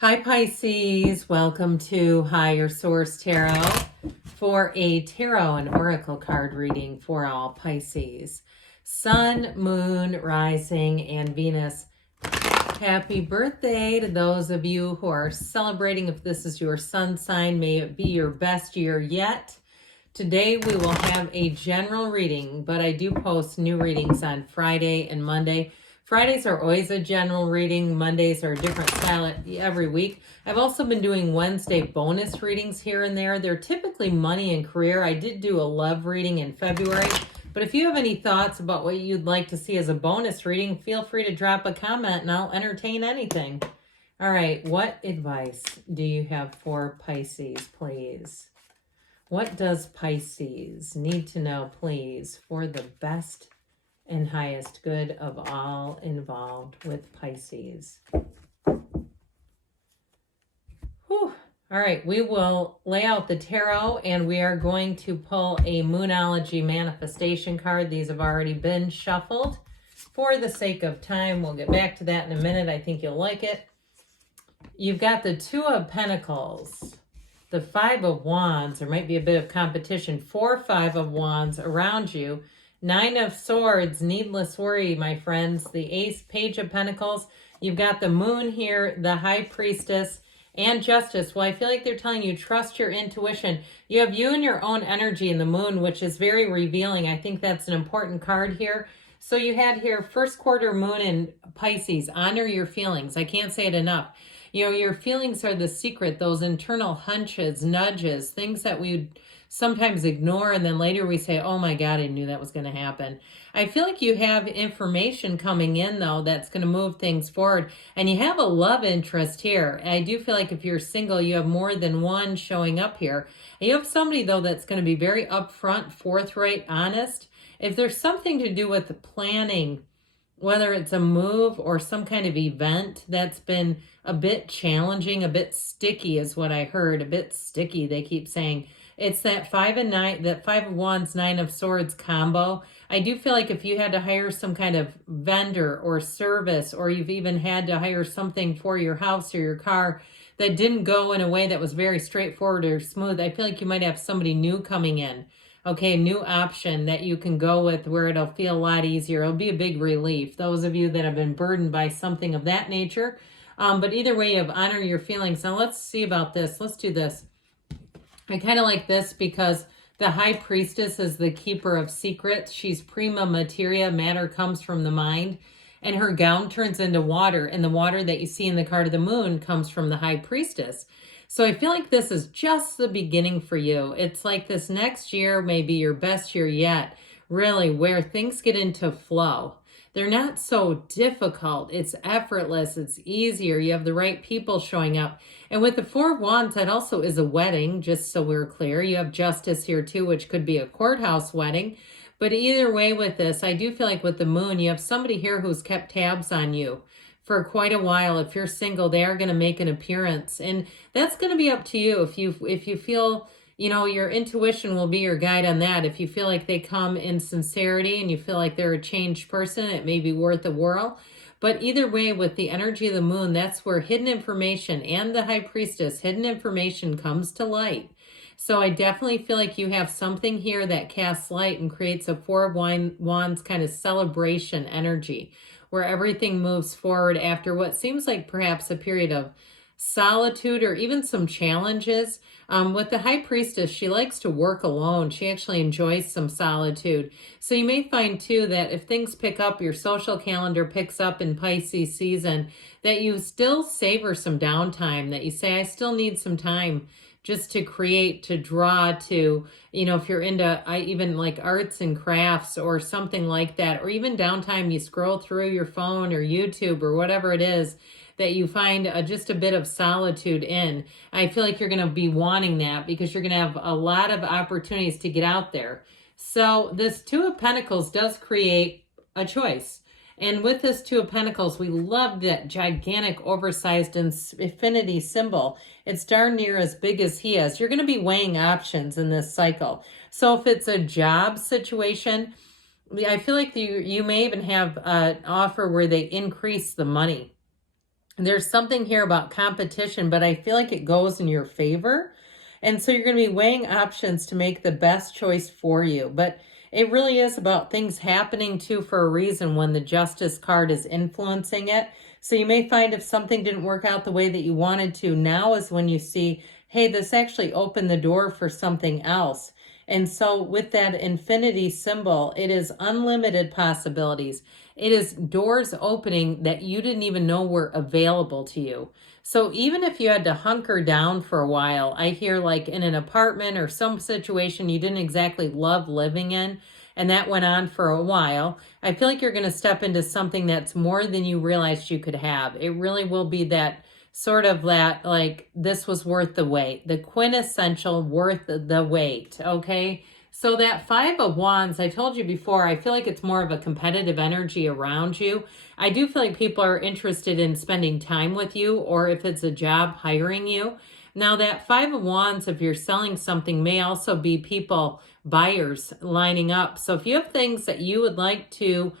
Hi Pisces, welcome to Higher Source Tarot for a tarot and oracle card reading for all Pisces. Sun, Moon, Rising, and Venus. Happy birthday to those of you who are celebrating. If this is your sun sign, may it be your best year yet. Today we will have a general reading, but I do post new readings on Friday and Monday. Fridays are always a general reading. Mondays are a different style every week. I've also been doing Wednesday bonus readings here and there. They're typically money and career. I did do a love reading in February. But if you have any thoughts about what you'd like to see as a bonus reading, feel free to drop a comment and I'll entertain anything. All right, what advice do you have for Pisces, please? What does Pisces need to know, please, for the best and highest good of all involved with Pisces? Whew. All right, we will lay out the tarot and we are going to pull a Moonology manifestation card. These have already been shuffled. For the sake of time, we'll get back to that in a minute. I think you'll like it. You've got the Two of Pentacles, the Five of Wands. There might be a bit of competition. 4, 5 of Wands around you. 9 of Swords, needless worry, my friends. The Ace, Page of Pentacles. You've got the Moon here, the High Priestess, and Justice. Well, I feel like they're telling you, trust your intuition. You have you and your own energy in the Moon, which is very revealing. I think that's an important card here. So you had here first quarter Moon in Pisces. Honor your feelings. I can't say it enough. You know, your feelings are the secret, those internal hunches, nudges, things that we sometimes ignore, and then later we say, oh my God, I knew that was going to happen. I feel like you have information coming in, though, that's going to move things forward, and you have a love interest here. I do feel like if you're single, you have more than one showing up here. And you have somebody, though, that's going to be very upfront, forthright, honest. If there's something to do with planning, whether it's a move or some kind of event that's been a bit challenging, a bit sticky is what I heard, a bit sticky, they keep saying. It's that 5 and 9, that 5 of Wands, 9 of Swords combo. I do feel like if you had to hire some kind of vendor or service, or you've even had to hire something for your house or your car that didn't go in a way that was very straightforward or smooth, I feel like you might have somebody new coming in. Okay, new option that you can go with where it'll feel a lot easier. It'll be a big relief. Those of you that have been burdened by something of that nature. But either way, you have honor your feelings. Now let's see about this. Let's do this. I kind of like this because the High Priestess is the keeper of secrets. She's prima materia. Matter comes from the mind. And her gown turns into water. And the water that you see in the card of the Moon comes from the High Priestess. So I feel like this is just the beginning for you. It's like this next year may be your best year yet, really, where things get into flow. They're not so difficult. It's effortless. It's easier. You have the right people showing up. And with the 4 of Wands, that also is a wedding, just so we're clear. You have Justice here too, which could be a courthouse wedding. But either way with this, I do feel like with the Moon, you have somebody here who's kept tabs on you for quite a while. If you're single, they are going to make an appearance. And that's going to be up to you. If you feel, you know, your intuition will be your guide on that. If you feel like they come in sincerity and you feel like they're a changed person, it may be worth a whirl. But either way, with the energy of the Moon, that's where hidden information and the High Priestess, hidden information comes to light. So I definitely feel like you have something here that casts light and creates a 4 of Wands kind of celebration energy, where everything moves forward after what seems like perhaps a period of solitude or even some challenges. With the High Priestess, she likes to work alone. She actually enjoys some solitude. So you may find too that if things pick up, your social calendar picks up in Pisces season, that you still savor some downtime, that you say, I still need some time just to create, to draw, to, you know, if you're into even like arts and crafts or something like that, or even downtime, you scroll through your phone or YouTube or whatever it is that you find just a bit of solitude in. I feel like you're going to be wanting that because you're going to have a lot of opportunities to get out there. So this 2 of Pentacles does create a choice. And with this 2 of Pentacles, we love that gigantic, oversized infinity symbol. It's darn near as big as he is. You're going to be weighing options in this cycle. So if it's a job situation, I feel like you may even have an offer where they increase the money. There's something here about competition, but I feel like it goes in your favor. And so you're going to be weighing options to make the best choice for you. But it really is about things happening too for a reason when the Justice card is influencing it. So you may find if something didn't work out the way that you wanted to, now is when you see, hey, this actually opened the door for something else. And so with that infinity symbol, it is unlimited possibilities. It is doors opening that you didn't even know were available to you. So even if you had to hunker down for a while, I hear like in an apartment or some situation you didn't exactly love living in, and that went on for a while, I feel like you're going to step into something that's more than you realized you could have. It really will be that sort of that, like, this was worth the wait, the quintessential worth the wait, okay? So that Five of Wands, I told you before, I feel like it's more of a competitive energy around you. I do feel like people are interested in spending time with you, or if it's a job, hiring you. Now that Five of Wands, if you're selling something, may also be people, buyers lining up. So if you have things that you would like to,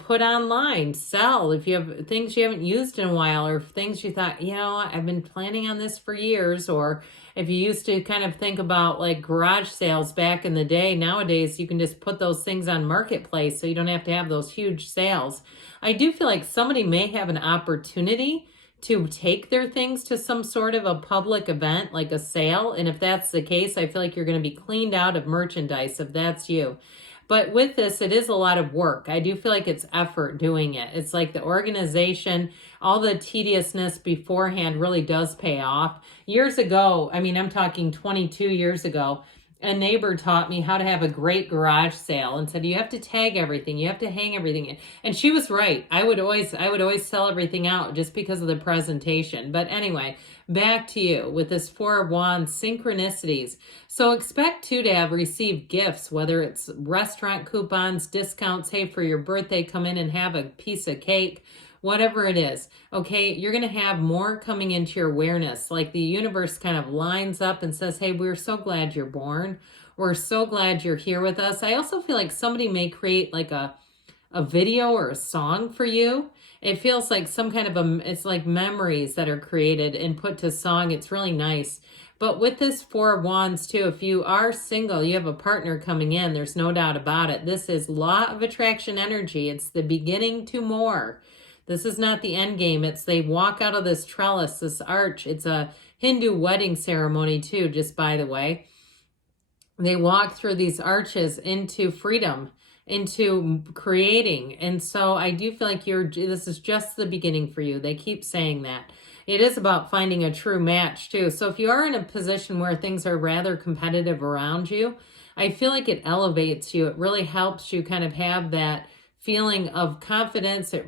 put online, sell, if you have things you haven't used in a while, or things you thought, I've been planning on this for years, or if you used to kind of think about like garage sales back in the day, nowadays you can just put those things on Marketplace so you don't have to have those huge sales. I do feel like somebody may have an opportunity to take their things to some sort of a public event, like a sale. And if that's the case, I feel like you're going to be cleaned out of merchandise if that's you. But with this, it is a lot of work. I do feel like it's effort doing it. It's like the organization, all the tediousness beforehand really does pay off. Years ago, I'm talking 22 years ago, a neighbor taught me how to have a great garage sale and said, you have to tag everything, you have to hang everything in. And she was right. I would always sell everything out just because of the presentation. But anyway, back to you with this Four of Wands, synchronicities. So expect to have received gifts, whether it's restaurant coupons, discounts, hey, for your birthday, come in and have a piece of cake, whatever it is, okay, you're going to have more coming into your awareness. Like the universe kind of lines up and says, hey, we're so glad you're born. We're so glad you're here with us. I also feel like somebody may create like a video or a song for you. It feels like some kind of it's like memories that are created and put to song. It's really nice. But with this Four of Wands too, if you are single, you have a partner coming in, there's no doubt about it. This is law of attraction energy. It's the beginning to more. This is not the end game. It's they walk out of this trellis, this arch. It's a Hindu wedding ceremony too, just by the way. They walk through these arches into freedom, into creating. And so I do feel like this is just the beginning for you. They keep saying that. It is about finding a true match too. So if you are in a position where things are rather competitive around you, I feel like it elevates you. It really helps you kind of have that feeling of confidence. It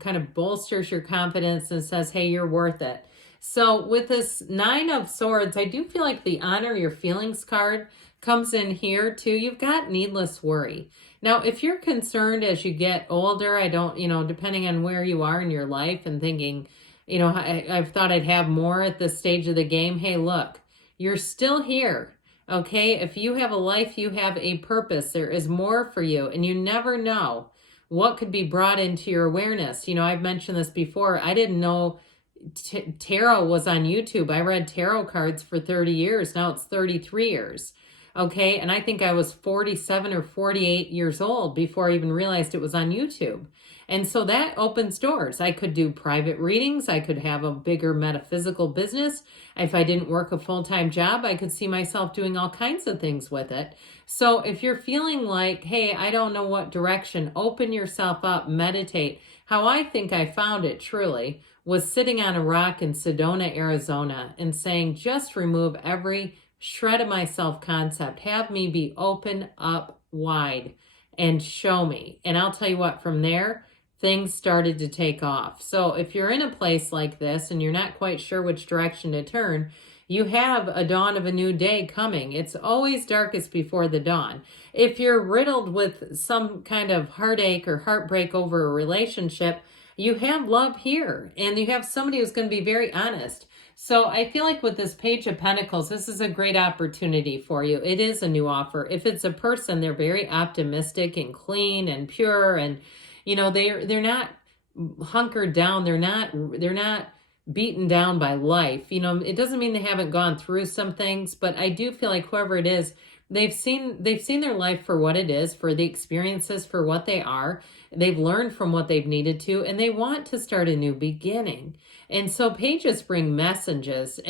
kind of bolsters your confidence and says, hey, you're worth it. So with this Nine of Swords, I do feel like the honor your feelings card comes in here too. You've got needless worry. Now, if you're concerned as you get older, I don't, depending on where you are in your life and thinking, I've thought I'd have more at this stage of the game. Hey, look, you're still here. Okay. If you have a life, you have a purpose. There is more for you, and you never know what could be brought into your awareness. I've mentioned this before. I didn't know tarot was on YouTube. I read tarot cards for 30 years. Now it's 33 years. Okay. And I think I was 47 or 48 years old before I even realized it was on YouTube. And so that opens doors. I could do private readings. I could have a bigger metaphysical business. If I didn't work a full-time job, I could see myself doing all kinds of things with it. So if you're feeling like, hey, I don't know what direction, open yourself up, meditate. How I think I found it truly was sitting on a rock in Sedona, Arizona, and saying, just remove every shred of my self-concept. Have me be open up wide and show me. And I'll tell you what, from there, things started to take off. So if you're in a place like this and you're not quite sure which direction to turn, you have a dawn of a new day coming. It's always darkest before the dawn. If you're riddled with some kind of heartache or heartbreak over a relationship, you have love here, and you have somebody who's going to be very honest. So I feel like with this Page of Pentacles, this is a great opportunity for you. It is a new offer. If it's a person, they're very optimistic and clean and pure, and they're not hunkered down. They're not beaten down by life. You know, it doesn't mean they haven't gone through some things, but I do feel like whoever it is, they've seen their life for what it is, for the experiences for what they are. They've learned from what they've needed to, and they want to start a new beginning. And so pages bring messages.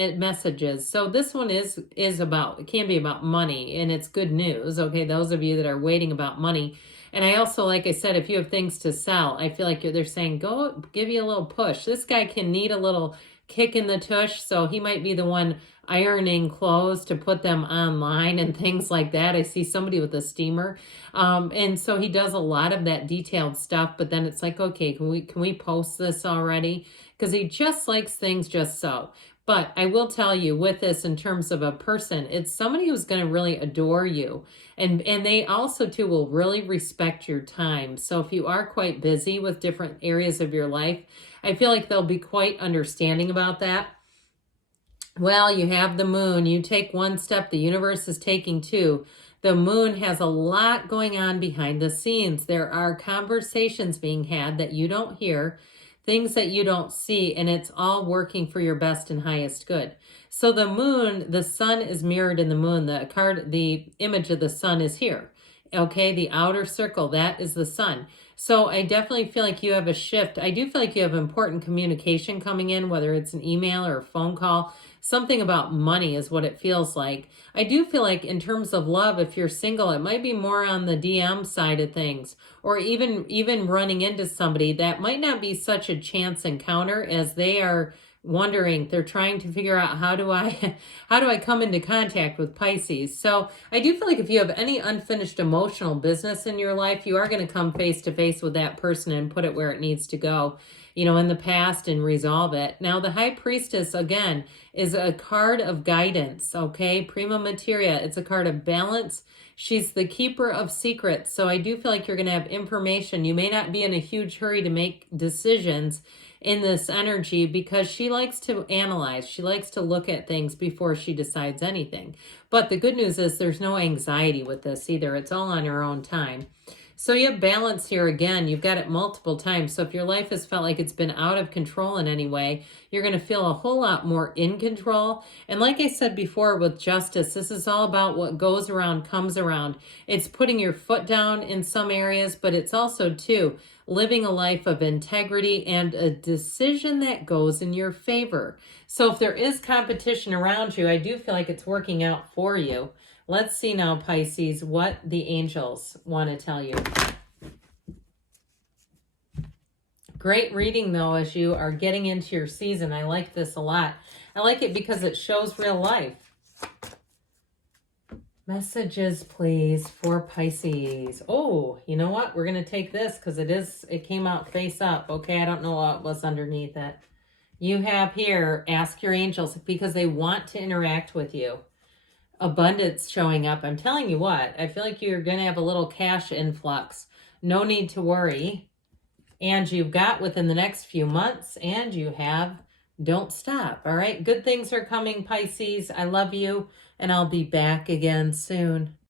So this one is about, it can be about money, and it's good news. Okay, those of you that are waiting about money. And I also, like I said, if you have things to sell, I feel like they're saying, go give you a little push. This guy can need a little kick in the tush, so he might be the one ironing clothes to put them online and things like that. I see somebody with a steamer. And so he does a lot of that detailed stuff, but then it's like, okay, can we post this already? Because he just likes things just so. But I will tell you with this, in terms of a person, it's somebody who's going to really adore you. And they also, too, will really respect your time. So if you are quite busy with different areas of your life, I feel like they'll be quite understanding about that. Well, you have the moon. You take one step, the universe is taking two. The moon has a lot going on behind the scenes. There are conversations being had that you don't hear, things that you don't see, and it's all working for your best and highest good. So the moon, the sun is mirrored in the moon. The image of the sun is here. Okay, the outer circle, that is the sun. So I definitely feel like you have a shift. I do feel like you have important communication coming in, whether it's an email or a phone call. Something about money is what it feels like. I do feel like in terms of love, if you're single, it might be more on the DM side of things, or even running into somebody that might not be such a chance encounter, as they are wondering, they're trying to figure out, how do I come into contact with Pisces? So I do feel like if you have any unfinished emotional business in your life, you are going to come face to face with that person and put it where it needs to go, you know, in the past, and resolve it. Now, the High Priestess, again, is a card of guidance, okay? Prima Materia, it's a card of balance. She's the keeper of secrets. So I do feel like you're going to have information. You may not be in a huge hurry to make decisions in this energy, because she likes to analyze. She likes to look at things before she decides anything. But the good news is there's no anxiety with this either. It's all on her own time. So you have balance here again. You've got it multiple times. So if your life has felt like it's been out of control in any way, you're going to feel a whole lot more in control. And like I said before with justice, this is all about what goes around comes around. It's putting your foot down in some areas, but it's also, too, living a life of integrity and a decision that goes in your favor. So if there is competition around you, I do feel like it's working out for you. Let's see now, Pisces, what the angels want to tell you. Great reading, though, as you are getting into your season. I like this a lot. I like it because it shows real life. Messages, please, for Pisces. Oh, you know what? We're going to take this because it came out face up. Okay, I don't know what was underneath it. You have here, ask your angels, because they want to interact with you. Abundance showing up. I'm telling you what, I feel like you're going to have a little cash influx. No need to worry. And you've got within the next few months, and you have don't stop. All right. Good things are coming, Pisces. I love you, and I'll be back again soon.